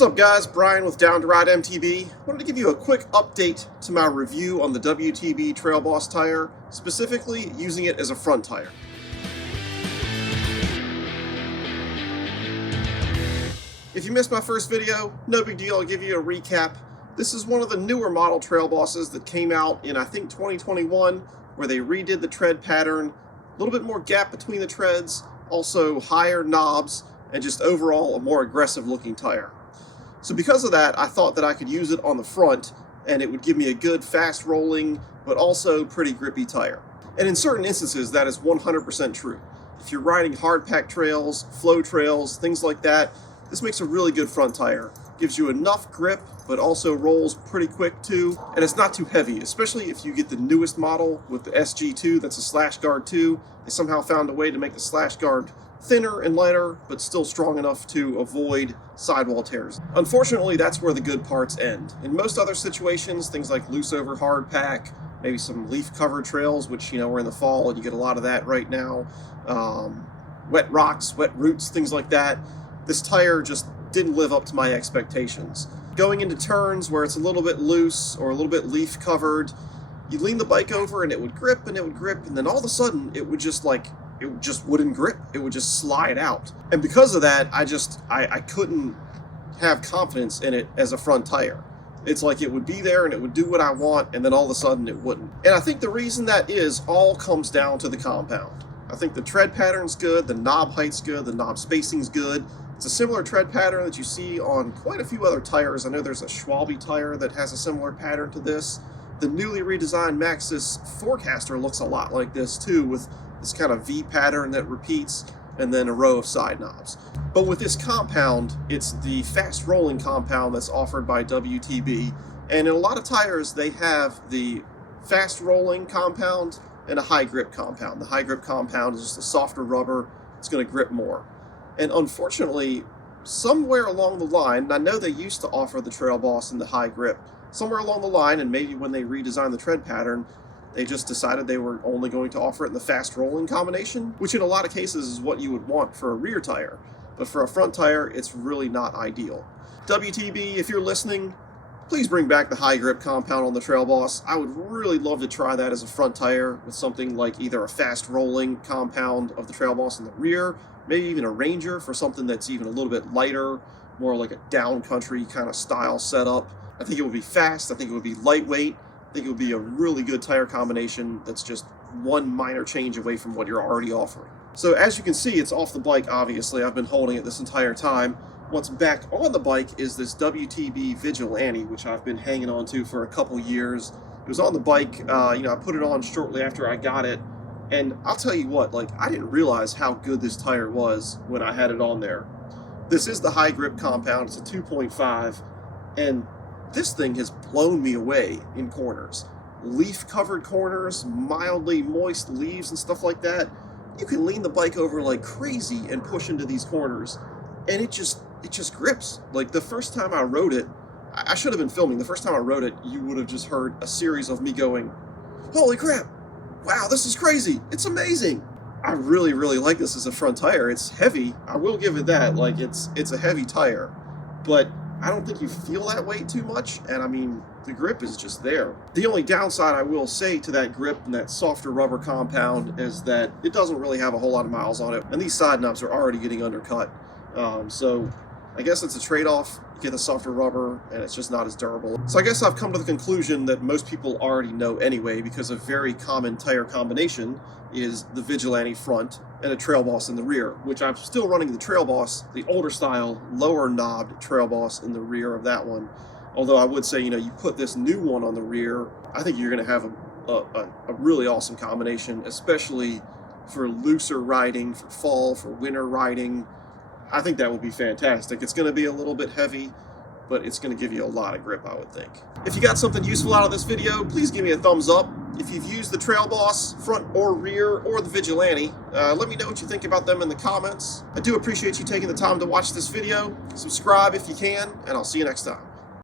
What's up guys, Brian with Down to Ride MTB. Wanted to give you a quick update to my review on the WTB Trail Boss tire, specifically using it as a front tire. If you missed my first video, no big deal, I'll give you a recap. This is one of the newer model Trail Bosses that came out in I think 2021, where they redid the tread pattern, a little bit more gap between the treads, also higher knobs, and just overall a more aggressive looking tire. So because of that, I thought that I could use it on the front and it would give me a good fast rolling, but also pretty grippy tire. And in certain instances, that is 100% true. If you're riding hard packed trails, flow trails, things like that, this makes a really good front tire. Gives you enough grip, but also rolls pretty quick too. And it's not too heavy, especially if you get the newest model with the SG2, that's a slash guard 2. They somehow found a way to make the slash guard thinner and lighter, but still strong enough to avoid sidewall tears. Unfortunately, that's where the good parts end. In most other situations, things like loose over hard pack, maybe some leaf covered trails, which we're in the fall and you get a lot of that right now, wet rocks, wet roots, things like that, this tire just didn't live up to my expectations. Going into turns where it's a little bit loose or a little bit leaf covered, you lean the bike over and it would grip and it would grip, and then all of a sudden it would just wouldn't grip. It would just slide out. And because of that, I couldn't have confidence in it as a front tire. It's like it would be there and it would do what I want, and then all of a sudden it wouldn't. And I think the reason that is all comes down to the compound. I think the tread pattern's good, the knob height's good, the knob spacing's good. It's a similar tread pattern that you see on quite a few other tires. I know there's a Schwalbe tire that has a similar pattern to this. The newly redesigned Maxxis Forecaster looks a lot like this too, with this kind of V pattern that repeats, and then a row of side knobs. But with this compound, it's the fast rolling compound that's offered by WTB, and in a lot of tires they have the fast rolling compound and a high grip compound. The high grip compound is just a softer rubber, it's going to grip more. And unfortunately, somewhere along the line, and I know they used to offer the Trail Boss in the high grip, somewhere along the line, and maybe when they redesigned the tread pattern, they just decided they were only going to offer it in the fast rolling combination, which in a lot of cases is what you would want for a rear tire. But for a front tire, it's really not ideal. WTB, if you're listening, please bring back the high grip compound on the Trail Boss. I would really love to try that as a front tire with something like either a fast rolling compound of the Trail Boss in the rear, maybe even a Ranger for something that's even a little bit lighter, more like a down country kind of style setup. I think it would be fast, I think it would be lightweight, I think it would be a really good tire combination that's just one minor change away from what you're already offering. So as you can see, it's off the bike, obviously. I've been holding it this entire time. What's back on the bike is this WTB Vigilante, which I've been hanging on to for a couple years. It was on the bike, I put it on shortly after I got it, and I'll tell you what, I didn't realize how good this tire was when I had it on there. This is the high grip compound, it's a 2.5, and this thing has blown me away in corners. Leaf-covered corners, mildly moist leaves and stuff like that. You can lean the bike over like crazy and push into these corners, and it just grips. Like the first time I rode it, I should have been filming. The first time I rode it, you would have just heard a series of me going, "Holy crap! Wow, this is crazy! It's amazing!" I really, really like this as a front tire. It's heavy. I will give it that. It's a heavy tire, but I don't think you feel that weight too much, and I mean, the grip is just there. The only downside I will say to that grip and that softer rubber compound is that it doesn't really have a whole lot of miles on it, and these side knobs are already getting undercut. So I guess it's a trade-off. You get the softer rubber, and it's just not as durable. So I guess I've come to the conclusion that most people already know anyway, because a very common tire combination is the Vigilante front and a Trail Boss in the rear, which I'm still running the Trail Boss, the older style, lower knobbed Trail Boss in the rear of that one. Although I would say, you put this new one on the rear, I think you're going to have a really awesome combination, especially for looser riding, for fall, for winter riding. I think that would be fantastic. It's going to be a little bit heavy, but it's going to give you a lot of grip, I would think. If you got something useful out of this video, please give me a thumbs up. If you've used the Trail Boss, front or rear, or the Vigilante, let me know what you think about them in the comments. I do appreciate you taking the time to watch this video. Subscribe if you can, and I'll see you next time.